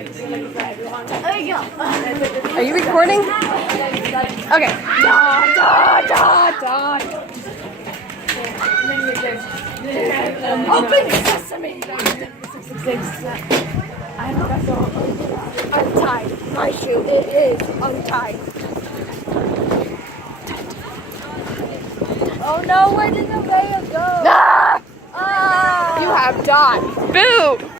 Are you recording? Okay. Open sesame. Untied. My shoe. It is untied. Oh no, where did the mayor go? Ah! You have died. Boo!